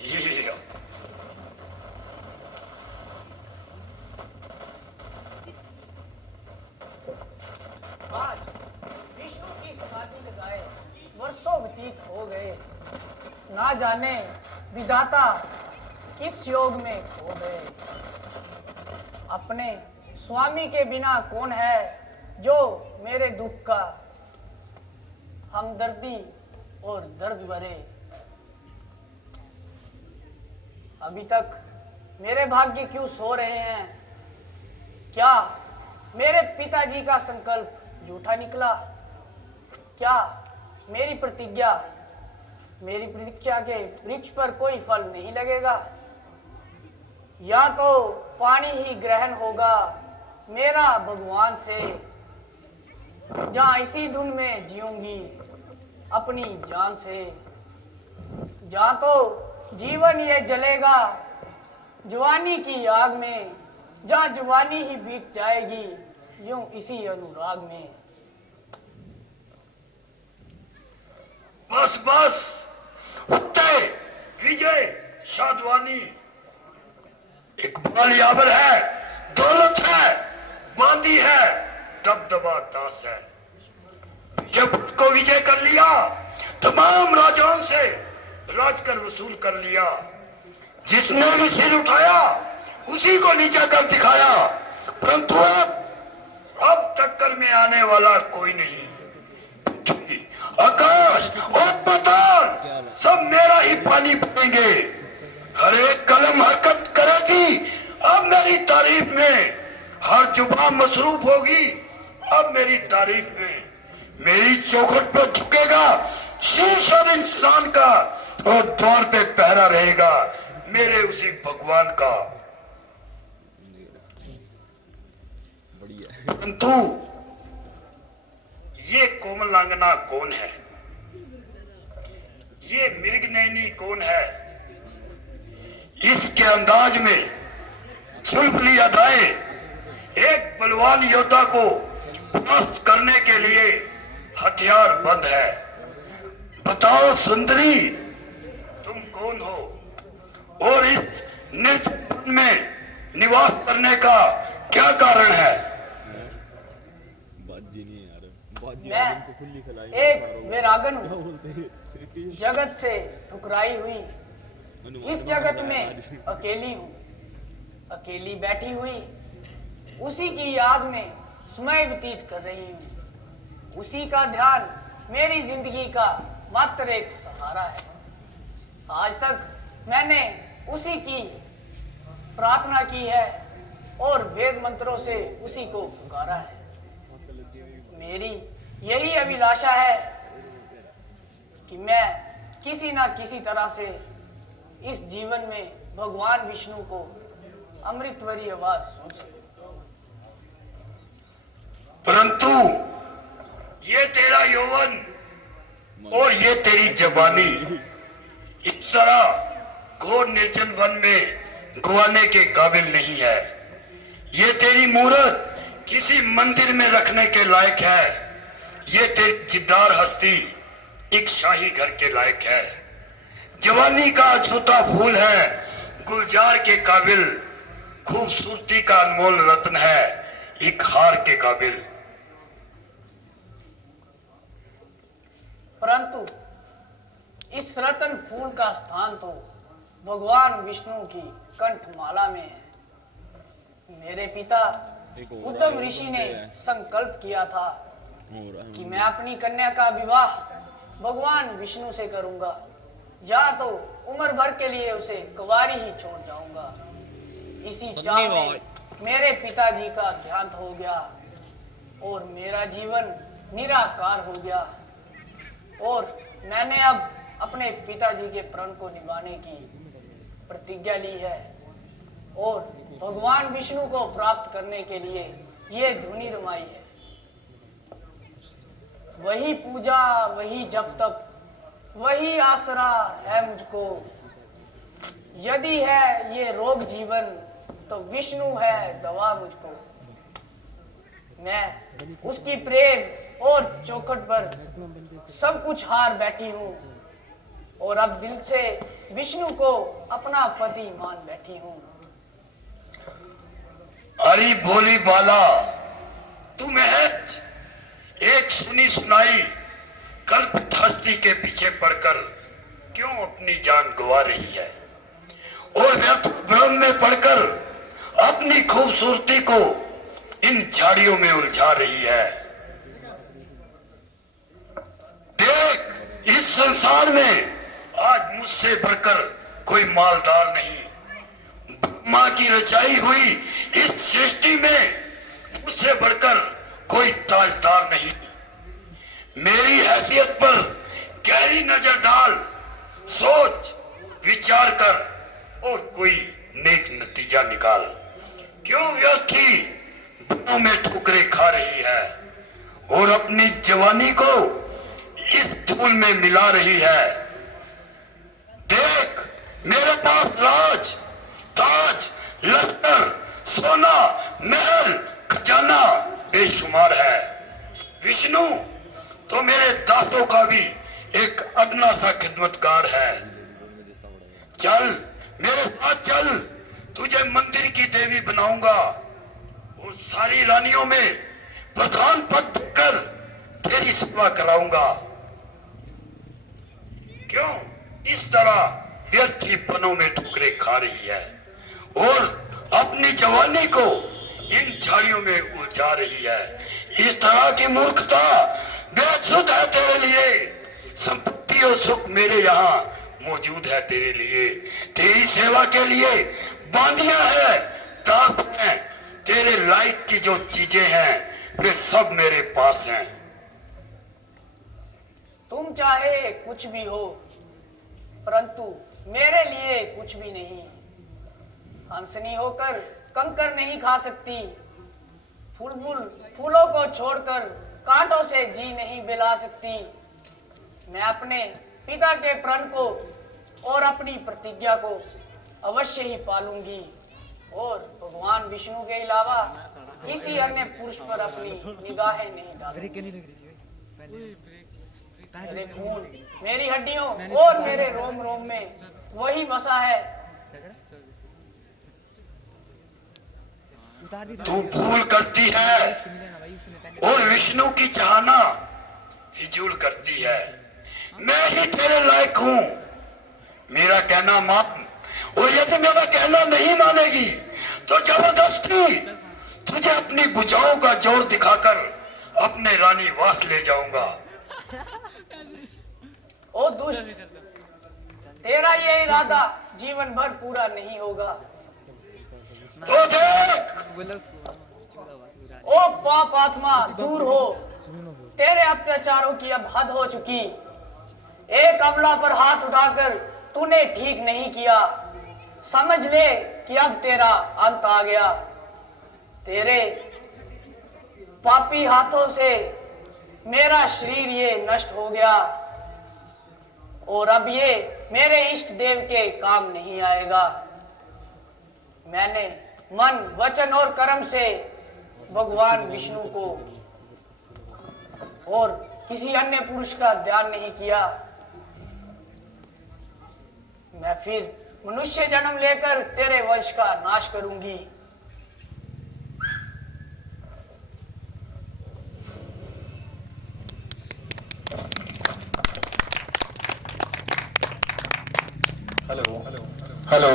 ये आज विष्णु की समाधि लगाए वर्षों व्यतीत हो गए। ना जाने विधाता किस योग में खो गए। अपने स्वामी के बिना कौन है जो मेरे दुख का हमदर्दी और दर्द भरे। अभी तक मेरे भाग्य क्यों सो रहे हैं? क्या मेरे पिताजी का संकल्प झूठा निकला? क्या मेरी प्रतीक्षा के वृक्ष पर कोई फल नहीं लगेगा? या तो पानी ही ग्रहण होगा मेरा भगवान से, जहां इसी धुन में जीऊंगी अपनी जान से। जहां तो जीवन ये जलेगा जवानी की आग में, जहां जवानी ही बीत जाएगी यूं इसी अनुराग में। बस बस उत्ते विजय शादवानी। इकबाल यावर है, दौलत है, बांदी है, दबदबा दास है। जब को विजय कर लिया तमाम राजाओं से राज कर वसूल कर लिया। जिसने भी सिर उठाया उसी को नीचा कर दिखाया। परंतु अब टक्कर में आने वाला कोई नहीं। आकाश और पाताल सब मेरा ही पानी पिएंगे। हर एक कलम हरकत करेगी अब मेरी तारीफ में। हर जुबान मसरूफ होगी अब मेरी तारीफ में। मेरी चौखट पर झुकेगा शीश और इंसान का, और द्वार पे पहरा रहेगा मेरे उसी भगवान का। परंतु ये कोमलांगना कौन है? ये मृगनयनी कौन है? इसके अंदाज में चुलबुली अदाएं एक बलवान योद्धा को परास्त करने के लिए हथियार बंद है। बताओ सुंदरी, तुम कौन हो और इस निर्जन में निवास करने का क्या कारण है? मैं एक वैरागन हूँ, जगत से ठुकराई हुई। इस जगत में अकेली हूँ, अकेली बैठी हुई उसी की याद में समय व्यतीत कर रही हूँ। उसी का ध्यान मेरी जिंदगी का मात्र एक सहारा है। आज तक मैंने उसी की प्रार्थना की है और वेद मंत्रों से उसी को पुकारा है। मेरी यही अभिलाषा है कि मैं किसी ना किसी तरह से इस जीवन में भगवान विष्णु को अमृतवरी आवाज सुन सकूं। परंतु ये तेरा यौवन और ये तेरी जवानी इस तरह घोर निर्जन वन में गवाने के काबिल नहीं है। ये तेरी मूर्त किसी मंदिर में रखने के लायक है। ये तेरी जिद्दार हस्ती एक शाही घर के लायक है। जवानी का अछूता फूल है, गुलजार के काबिल। खूबसूरती का अनमोल रत्न है, एक हार के काबिल। परंतु इस रतन फूल का स्थान तो भगवान विष्णु की कंठमाला में है। मेरे पिता उद्धव ऋषि ने संकल्प किया था कि मैं अपनी कन्या का विवाह भगवान विष्णु से करूंगा, या तो उम्र भर के लिए उसे कुंवारी ही छोड़ जाऊंगा। इसी चाह में मेरे पिताजी का देहांत हो गया और मेरा जीवन निराकार हो गया। और मैंने अब अपने पिताजी के प्रण को निभाने की प्रतिज्ञा ली है और भगवान विष्णु को प्राप्त करने के लिए ये धुनी रमाई है। वही पूजा, वही जप तप, वही आसरा है मुझको। यदि है ये रोग जीवन तो विष्णु है दवा मुझको। मैं उसकी प्रेम और चौखट पर सब कुछ हार बैठी हूँ। और अब दिल से विष्णु को अपना पति मान बैठी हूँ। अरे भोली बाला, तू महज एक सुनी सुनाई कल्प हस्ती के पीछे पड़कर क्यों अपनी जान गंवा रही है और व्यर्थ भ्रम में पड़कर अपनी खूबसूरती को इन झाड़ियों में उलझा रही है। देख, इस संसार में आज मुझसे बढ़कर कोई मालदार नहीं। माँ की रचाई हुई इस सृष्टि में मुझसे बढ़कर कोई ताजदार नहीं। मेरी हैसियत पर गहरी नजर डाल, सोच विचार कर और कोई नेक नतीजा निकाल। क्यों व्यर्थी दुनिया में ठोकरें खा रही है और अपनी जवानी को इस धूल में मिला रही है। देख, मेरे पास राज, ताज, लश्कर, सोना, महल, खजाना बेशुमार है। विष्णु तो मेरे दासों का भी एक अदना सा खिदमतकार है। चल मेरे साथ चल, तुझे मंदिर की देवी बनाऊंगा और सारी रानियों में प्रधान पद देकर तेरी सेवा कराऊंगा। क्यों इस तरह व्यर्थी पनों में ठुकरे खा रही है और अपनी जवानी को इन झाड़ियों में उलझा रही है? इस तरह की मूर्खता बेसुध है तेरे लिए। संपत्ति और सुख मेरे यहाँ मौजूद है तेरे लिए, तेरी सेवा के लिए बांधियां है, दास है। तेरे लायक की जो चीजें हैं वे सब मेरे पास हैं। तुम चाहे कुछ भी हो, परंतु मेरे लिए कुछ भी नहीं। हंसनी होकर कंकर नहीं खा सकती, फूलों को छोड़कर कांटों से जी नहीं बिला सकती। मैं अपने पिता के प्रण को और अपनी प्रतिज्ञा को अवश्य ही पालूंगी और भगवान विष्णु के अलावा किसी अन्य पुरुष पर अपनी निगाहें नहीं डालूंगी। मेरे खून, मेरी हड्डियों और मेरे रोम रोम में वही बसा है। तू भूल करती है और विष्णु की चाहना फिजूल करती है। मैं ही तेरे लायक हूँ, मेरा कहना मान। और यदि मेरा कहना नहीं मानेगी तो जबरदस्ती तुझे अपनी भुजाओं का जोर दिखाकर अपने रानी वास ले जाऊंगा। ओ दुष्ट, तेरा ये इरादा जीवन भर पूरा नहीं होगा। तो देख, ओ पाप आत्मा, दूर हो। तेरे अत्याचारों की अब हद हो चुकी। एक अबला पर हाथ उठाकर तूने ठीक नहीं किया। समझ ले कि अब तेरा अंत आ गया। तेरे पापी हाथों से मेरा शरीर ये नष्ट हो गया और अब ये मेरे इष्ट देव के काम नहीं आएगा। मैंने मन, वचन और कर्म से भगवान विष्णु को और किसी अन्य पुरुष का ध्यान नहीं किया। मैं फिर मनुष्य जन्म लेकर तेरे वंश का नाश करूंगी। हेलो।